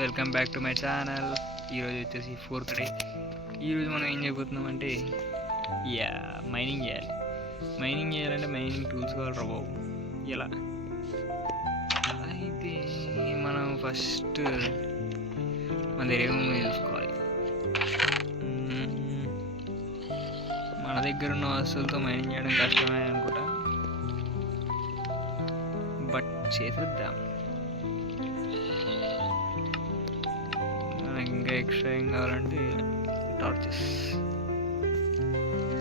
Welcome back to my channel. ఈరోజు వచ్చేసి 4th day. ఈరోజు మనం ఏం చేయబోతున్నామంటే మైనింగ్ చేయాలి. మైనింగ్ చేయాలంటే మైనింగ్ టూల్స్ కావాలి రా బాబు. ఎలా అయితే మనం ఫస్ట్ మన దగ్గర ఏమేమి చూసుకోవాలి. మన దగ్గర ఉన్న వస్తువులతో మైనింగ్ చేయడం కష్టమే అనుకుంటా, బట్ చేసేద్దాం. ఇంకా ఎక్స్ట్రా ఏం కావాలంటే టార్చెస్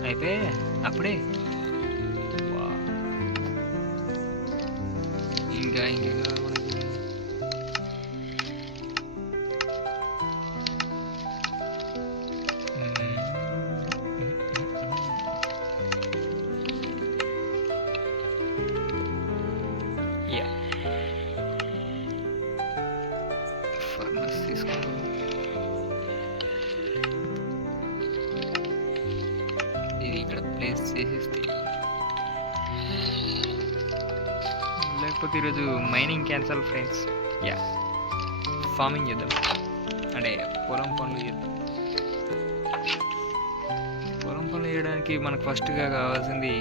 అయితే అప్పుడే ఇంకా ఇంకేం ఫర్నస్ తీసుకోవాలి. ఇది ఇక్కడ ప్లేస్ చేసేస్తే లేకపోతే ఈరోజు మైనింగ్ క్యాన్సల్ ఫ్రెండ్స్. ఫార్మింగ్ చేద్దాం, అంటే పొలం పనులు చేద్దాం. పొలం పనులు చేయడానికి మనకు ఫస్ట్గా కావాల్సింది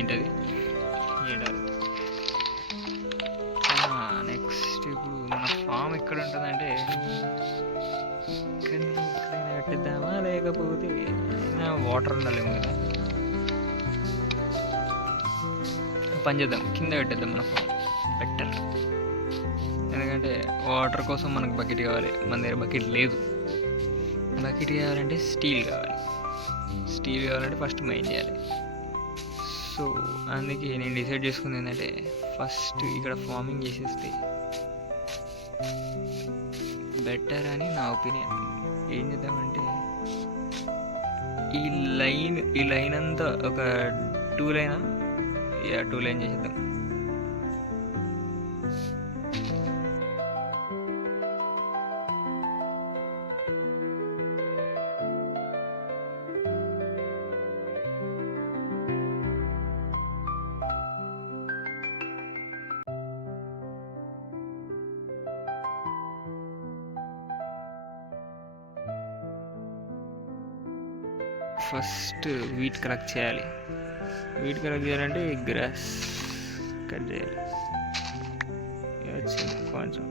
ఏంటది నెక్స్ట్ ఇప్పుడు మన ఫామ్ ఎక్కడ ఉంటుందంటే ఎక్కడైనా కట్టిద్దామా, లేకపోతే వాటర్ ఉండాలేమో కదా. పని చేద్దాం, కింద కట్టేద్దాం మన ఫామ్ బెటర్. ఎందుకంటే వాటర్ కోసం మనకు బకెట్ కావాలి. మన దగ్గర బకెట్ లేదు. బకెట్ కావాలంటే స్టీల్ కావాలంటే ఫస్ట్ మైన్ చేయాలి. సో అందుకే నేను డిసైడ్ చేసుకుంది ఏంటంటే ఫస్ట్ ఇక్కడ ఫార్మింగ్ చేసేస్తే బెటర్ అని నా ఒపీనియన్. ఏం చేద్దామంటే ఈ లైన్ అంతా ఒక 2 లైన్ చేసేద్దాం. ఫస్ట్ వీట్ కలెక్ట్ చేయాలి. వీట్ కలెక్ట్ చేయాలంటే గ్రాస్ కట్ చేయాలి. వచ్చింది కొంచెం.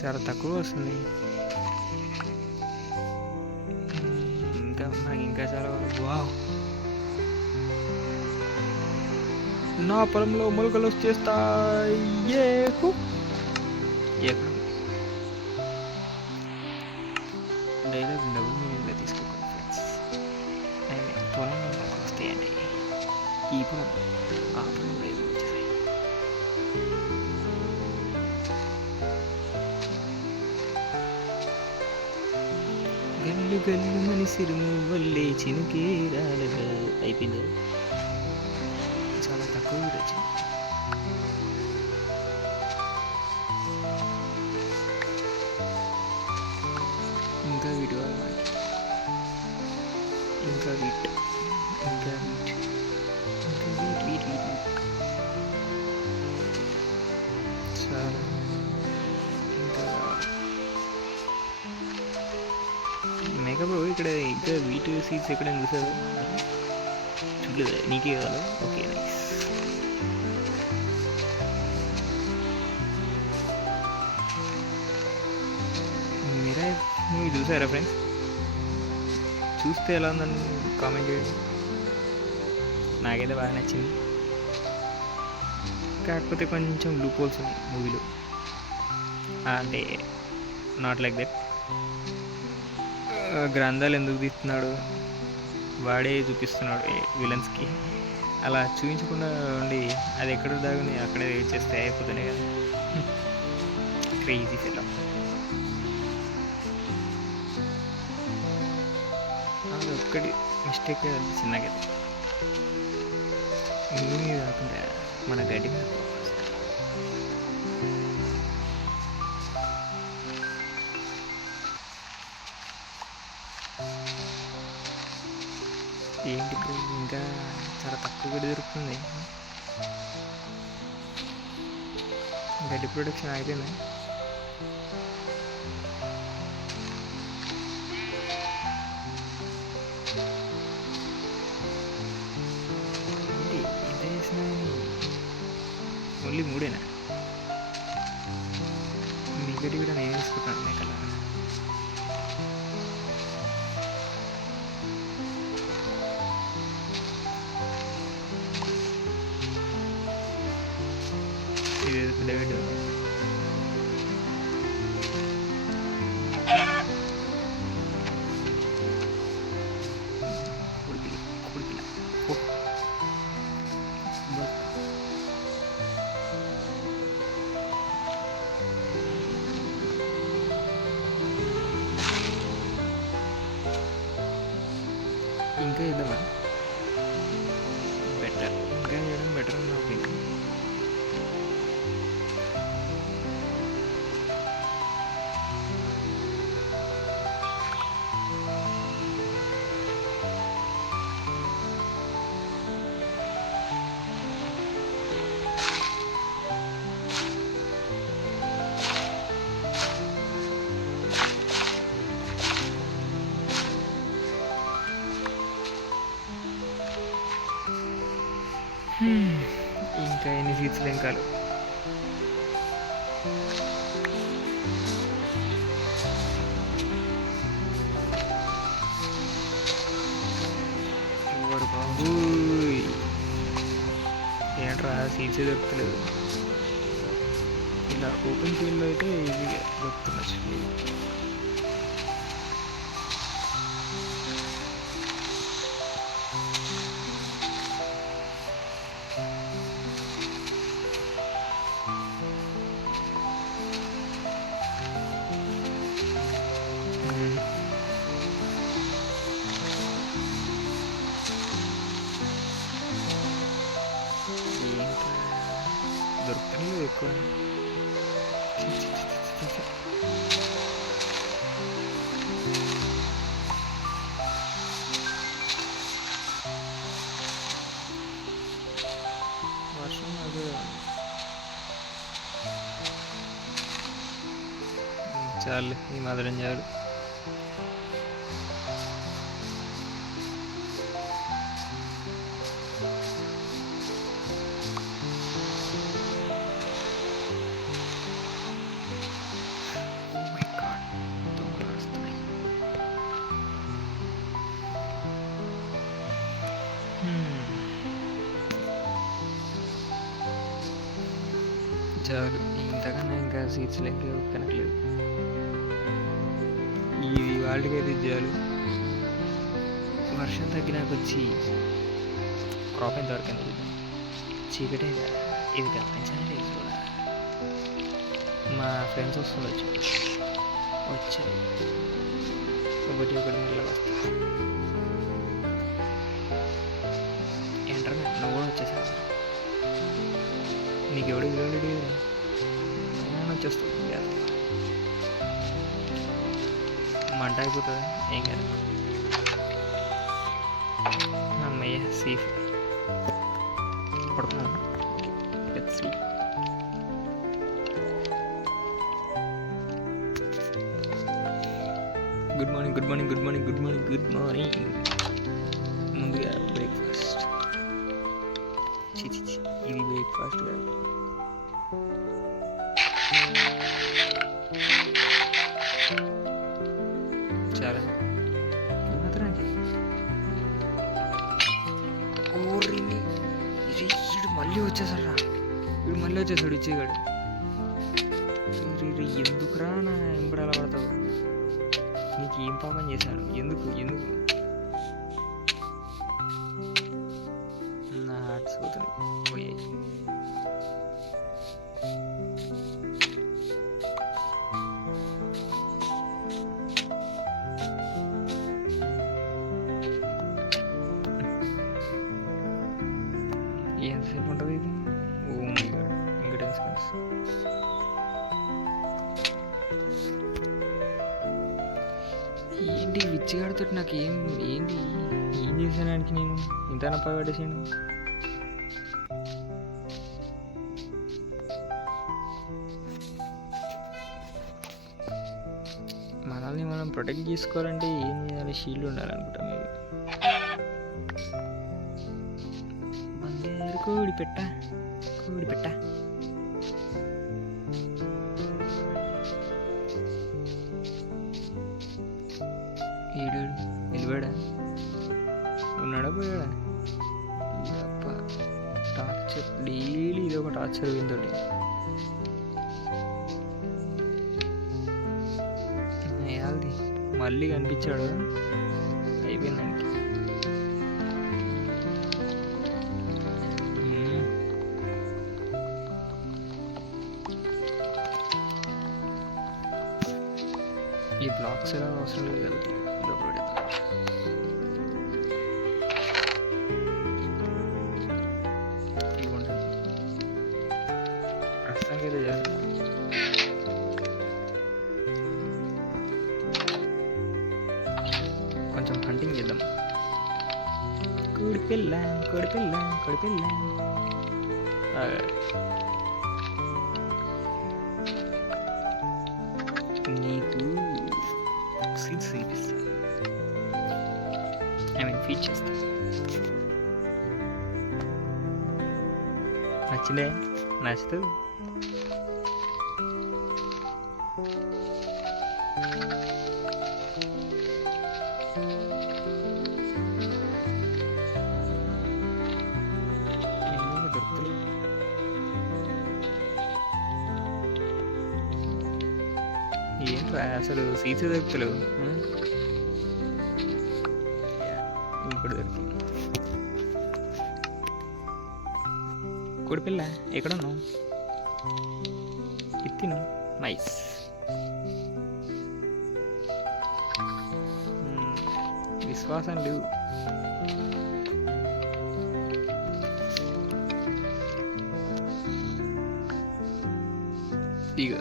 చాలా తక్కువ వస్తుంది. ఇంకా చాలా వావ్. నా పొలంలో మొలకలు వచ్చేస్తాయి. డైలాగ్ డబుల్ మీనింగ్లో తీసుకోకండి ఫ్రెండ్స్. పొలంలో మొలకలు వస్తాయండి. ఈ పొలం ఆ పొలంలో ఏమి వచ్చేసాయి. గల్లు గల్లు మనిసిరుము వల్లే చినుకే రాలగా. అయిపోయింది. చాలా తక్కువ రచన. ఇంకా వీటి వల్ల ఇంకా వీట్ చాలా ఇంకా మేకప్. ఇక్కడ ఇంకా వీట్ సీడ్స్ ఎక్కడ చూసారు? చూడలేదు. నీకే కావాలా? Okay nice. మిరాయి మూవీ చూసారా ఫ్రెండ్స్? చూస్తే ఎలా ఉందని కామెంట్ చేయండి. నాకైతే బాగా నచ్చింది. కాకపోతే కొంచెం లూప్ హోల్స్ ఉన్నాయి మూవీలో. అంటే నాట్ లైక్ దట్. గ్రంథాలు ఎందుకు తీస్తున్నాడు, వాడే చూపిస్తున్నాడు విలన్స్కి. అలా చూపించకుండా ఉండి అది ఎక్కడ దాగుని అక్కడే చేస్తే అయిపోతున్నాయి కదా. Crazy film. అది ఒక్కటి మిస్టేక్ అనిపించింది నాకైతే. ఏమీ కాకుండా మన గడ్డి మీద ఏంటి బ్రో ఇంకా చాలా తక్కువ గడ్డి దొరుకుతుంది. గడ్డి ప్రొడక్షన్ అయిపోయింది. ఎంత చేసినా ఓన్లీ 3 మిగడి కూడా నేను వేసుకుంటాను మేకల. ఇది పెద్ద ఇంకా ఇద్దామా? బెటర్, ఇంకా చేయడం బెటర్ అని నా ఒపీనియన్. ఇంకా ఎన్ని సీట్స్ లెంకాలు. ఎవరు బాబు ఏంట్రా సీట్సే దొరుకుతలేదు. ఇలా ఓపెన్ ఫీల్డ్లో అయితే ఈజీగా దొరుకుతున్నచ్చు. దొరుకుతలేదు ఎక్కువ. వర్షం అదే చాలు, ఈ మాత్రం చాలు. చాలు, ఇంతకన్నా ఇంకా సీట్స్ లెక్క కనట్లేదు. ఇది వాళ్ళకి అయితే చాలు. వర్షం తగ్గినాక వచ్చి క్రాప్ ఎంత వరకు ఎంత చీకటే ఇది గమనించానే లేదు కూడా. మా ఫ్రెండ్స్ వస్తుండొచ్చు, వచ్చారు ఒకటి మెల్లగా వస్తా. ఎంటర్ నువ్వు కూడా వచ్చేసావు. నీకు ఎవడు ఇవ్వలేడు, వచ్చేస్తుంది. మంట అయిపోతుంది, ఏం కాదు. అమ్మయ్య సేఫ్ పడుతున్నాను. Good morning, good morning, good morning, good morning, good morning. ముందుగా బ్రేక్ఫాస్ట్. ఇది బ్రేక్ఫాస్ట్ కాదు. చాలా మాత్రానికి వీడు మళ్ళీ వచ్చేసాడు. ఇచ్చేగాడు. ఎందుకురా నా ఎంబడి అలా పడతావు? నీకు ఏం పాపం చేశాను? ఎందుకు నా హార్ట్స్ పోయాయి. ఎంతసేపు ఉంటుంది ఇది? ఓ మై గాడ్, ఇంకా 10 seconds. ఏంటి విచ్చిగాడుతో నాకు ఏంటి ఏం చేశానానికి నేను ఇంత నప్పబడేసాను. మనల్ని మనం ప్రొటెక్ట్ చేసుకోవాలంటే ఏం చేయాలి? షీల్డ్ ఉండాలనుకుంటా. మీరు కోడి పెట్ట ఏడు నిలబడా ఉన్నాడా పోయాడా? టార్చర్ డైలీ ఇది ఒక టార్చర్ విందోటి. వేయాలి మళ్ళీ కనిపించాడు, అయిపోయిందానికి. ఈ బ్లాక్స్ ఎలా అవసరం లేదు కదా, ఇవ్వండి ప్రస్తుతానికి అయితే చేయాలి. కొంచెం హంటింగ్ చేద్దాం. కోడిపిల్ల నీకు సీట్స్ చూపిస్తా, ఫీట్ చేస్తా. నచ్చిందే? నచ్చుతుంది. ఏంట్రా అసలు సీట్స్ దొరుకుతలేవు. ఇప్పుడు దొరికింది. కోడిపిల్ల ఎక్కడున్నావు? ఎత్తిను. నైస్. విశ్వాసం లేవు. ఇక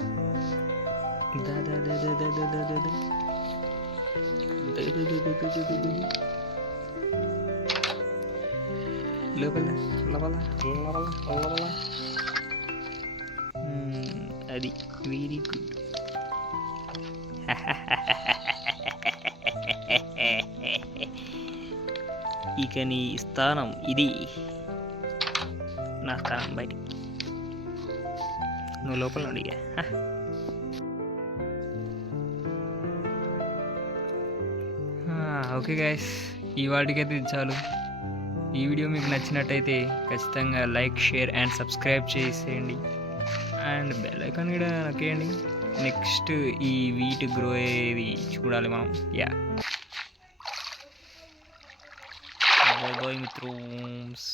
లోపల అది వెరీ గుడ్. ఇక నీ స్థానం ఇది, నా స్థానం బయటికి. నువ్వు లోపల నుండి. ఓకే గైస్, ఈ వాటికైతే చాలు. ఈ వీడియో మీకు నచ్చినట్టయితే ఖచ్చితంగా లైక్, షేర్ అండ్ సబ్స్క్రైబ్ చేసేయండి. అండ్ బెల్ ఐకాన్ కూడా నొక్కేయండి. నెక్స్ట్ ఈ వీట్ గ్రో అయ్యేది చూడాలి మనం. Yeah, bye మిత్రూమ్స్.